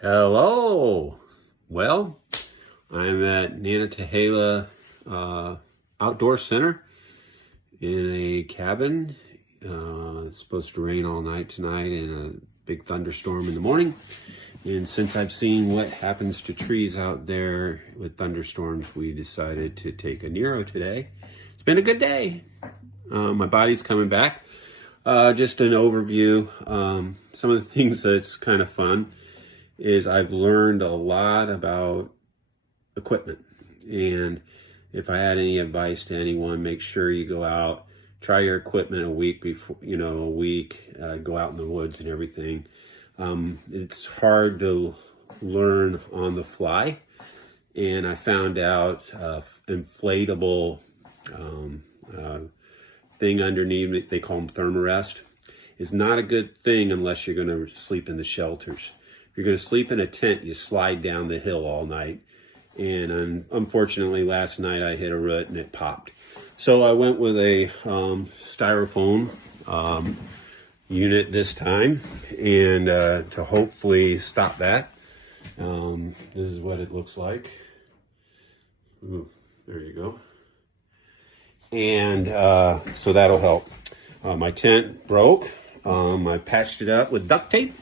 Hello. Well, I'm at Nantahala Outdoor Center in a cabin. It's supposed to rain all night tonight and a big thunderstorm in the morning. And since I've seen what happens to trees out there with thunderstorms, we decided to take a Nero today. It's been a good day. My body's coming back. Just an overview. Some of the things that's kind of fun is I've learned a lot about equipment. And if I had any advice to anyone, make sure you go out, try your equipment a week before, go out in the woods and everything. It's hard to learn on the fly. And I found out inflatable thing underneath, they call them thermarest, is not a good thing unless you're going to sleep in the shelters. If you're going to sleep in a tent, you slide down the hill all night. And unfortunately, last night I hit a root and it popped. So I went with a styrofoam unit this time, and to hopefully stop that. This is what it looks like. Ooh, there you go. And so that'll help. My tent broke. I patched it up with duct tape.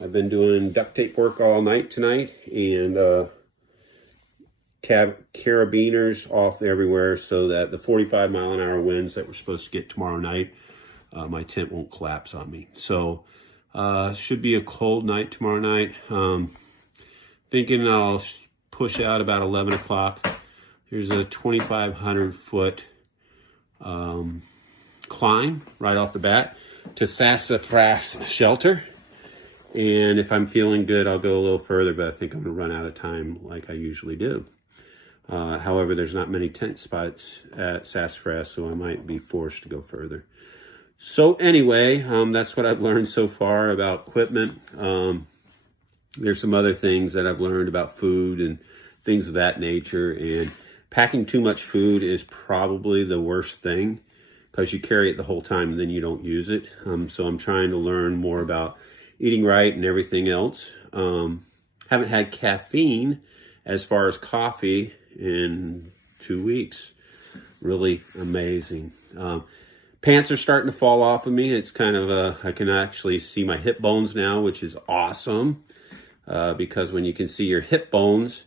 I've been doing duct tape work all night tonight, and carabiners off everywhere so that the 45-mile-an-hour winds that we're supposed to get tomorrow night, my tent won't collapse on me. So should be a cold night tomorrow night. Thinking I'll push out about 11 o'clock. There's a 2,500-foot climb right off the bat to Sassafras Shelter. And if I'm feeling good, I'll go a little further, but I think I'm going to run out of time like I usually do. However, there's not many tent spots at Sassafras, so I might be forced to go further. So anyway, that's what I've learned so far about equipment. There's some other things that I've learned about food and things of that nature. And packing too much food is probably the worst thing because you carry it the whole time and then you don't use it. So I'm trying to learn more about eating right and everything else. Haven't had caffeine as far as coffee in 2 weeks. Really amazing. Pants are starting to fall off of me. It's kind of I can actually see my hip bones now, which is awesome. Because when you can see your hip bones,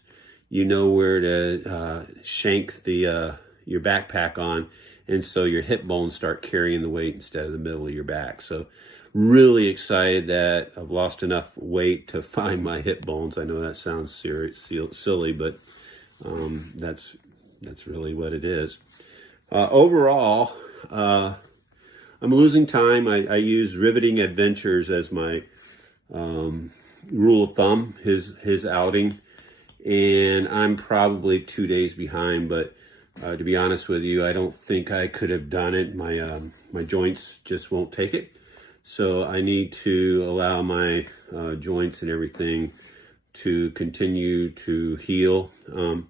you know where to shank your backpack on. And so your hip bones start carrying the weight instead of the middle of your back. So really excited that I've lost enough weight to find my hip bones. I know that sounds silly, but that's really what it is. Overall, I'm losing time. I use Riveting Adventures as my rule of thumb, his outing, and I'm probably 2 days behind. But to be honest with you, I don't think I could have done it. My joints just won't take it. So I need to allow my joints and everything to continue to heal. I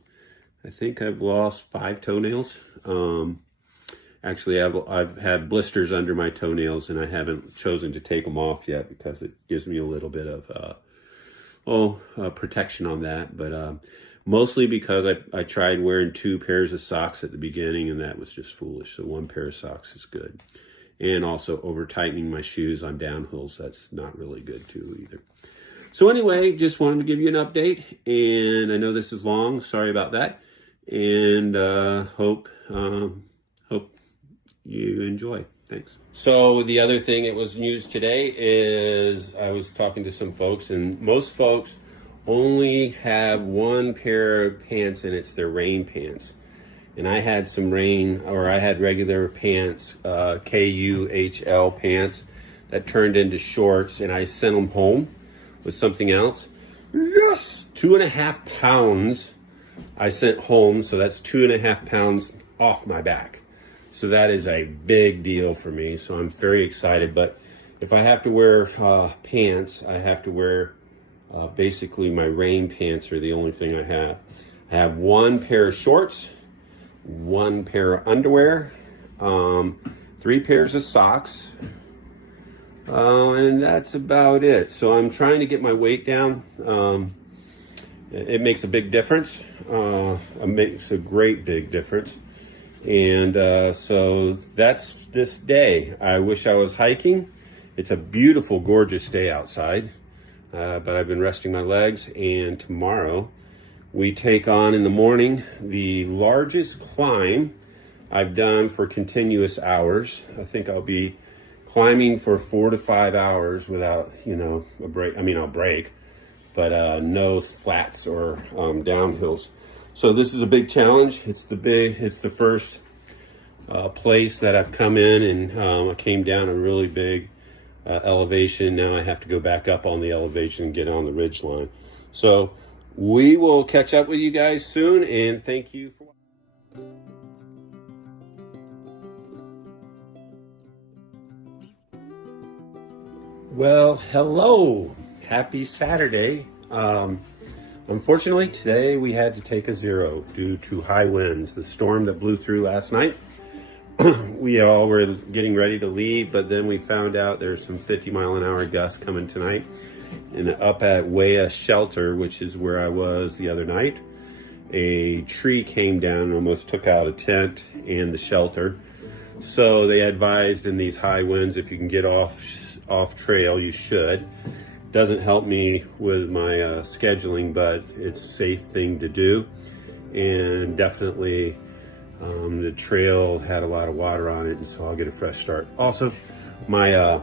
think I've lost 5 toenails. Actually, I've had blisters under my toenails, and I haven't chosen to take them off yet because it gives me a little bit of protection on that. But mostly because I tried wearing 2 pairs of socks at the beginning, and that was just foolish. So 1 pair of socks is good. And also over-tightening my shoes on downhills, that's not really good too either. So anyway, just wanted to give you an update. And I know this is long, sorry about that. And hope you enjoy. Thanks. So the other thing that was news today is I was talking to some folks, and most folks only have 1 pair of pants, and it's their rain pants. And I had some I had regular pants, KUHL pants that turned into shorts, and I sent them home with something else. Yes! 2.5 pounds I sent home, so that's 2.5 pounds off my back. So that is a big deal for me, so I'm very excited. But if I have to wear pants, I have to wear basically my rain pants are the only thing I have. I have 1 pair of shorts, 1 pair of underwear, 3 pairs of socks, and that's about it. So I'm trying to get my weight down. It makes a big difference. It makes a great big difference. And so that's this day. I wish I was hiking. It's a beautiful, gorgeous day outside, but I've been resting my legs, and tomorrow we take on in the morning the largest climb I've done for continuous hours. I think I'll be climbing for 4 to 5 hours without, a break. I mean, I'll break, but no flats or downhills. So this is a big challenge. It's the first place that I've come in, and I came down a really big elevation. Now I have to go back up on the elevation and get on the ridge line. So we will catch up with you guys soon, and thank you for watching. Well, hello, happy Saturday. Unfortunately, today we had to take a 0 due to high winds. The storm that blew through last night, we all were getting ready to leave, but then we found out there's some 50-mile-an-hour gusts coming tonight. And up at Wea Shelter, which is where I was the other night, a tree came down and almost took out a tent and the shelter. So they advised in these high winds, if you can get off trail, you should. Doesn't help me with my scheduling, but it's a safe thing to do. And definitely the trail had a lot of water on it, and so I'll get a fresh start. Also, my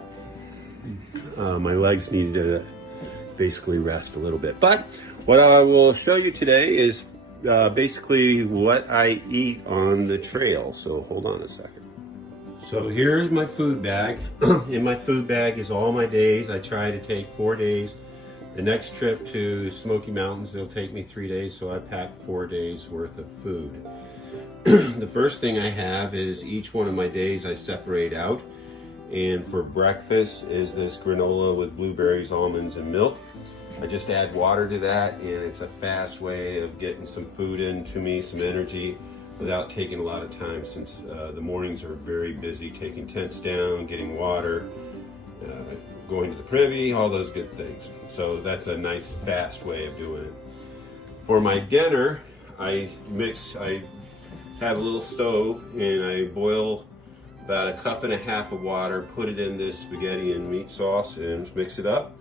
legs needed to basically rest a little bit. But what I will show you today is basically what I eat on the trail. So hold on a second. So here's my food bag. In my food bag is all my days. I try to take 4 days. The next trip to Smoky Mountains, it'll take me 3 days, so I pack 4 days worth of food. The first thing I have is each one of my days I separate out. And for breakfast is this granola with blueberries, almonds, and milk. I just add water to that, and it's a fast way of getting some food into me, some energy, without taking a lot of time, since the mornings are very busy taking tents down, getting water, going to the privy, all those good things. So that's a nice fast way of doing it. For my dinner, I have a little stove, and I boil about 1.5 cups of water, put it in this spaghetti and meat sauce, and mix it up.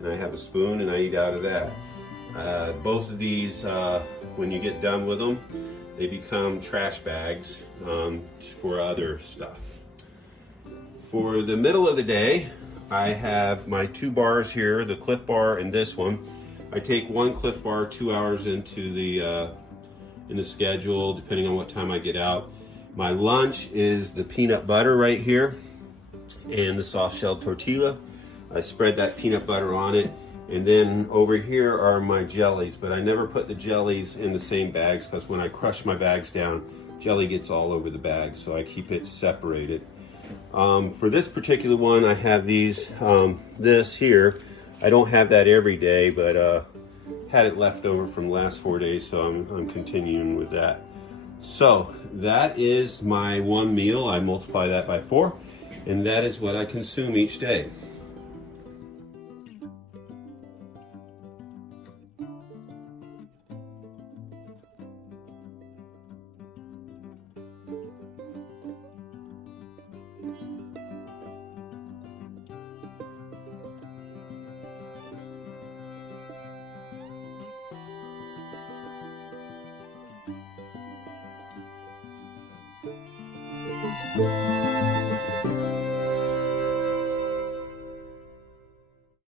And I have a spoon, and I eat out of that. Both of these, when you get done with them, they become trash bags for other stuff. For the middle of the day, I have my 2 bars here, the Cliff Bar and this one. I take 1 Cliff Bar 2 hours into the in the schedule, depending on what time I get out. My lunch is the peanut butter right here and the soft shell tortilla. I spread that peanut butter on it. And then over here are my jellies, but I never put the jellies in the same bags, because when I crush my bags down, jelly gets all over the bag, so I keep it separated. For this particular one, I have these, this here. I don't have that every day, but had it left over from the last 4 days, so I'm continuing with that. So that is my one meal. I multiply that by 4, and that is what I consume each day.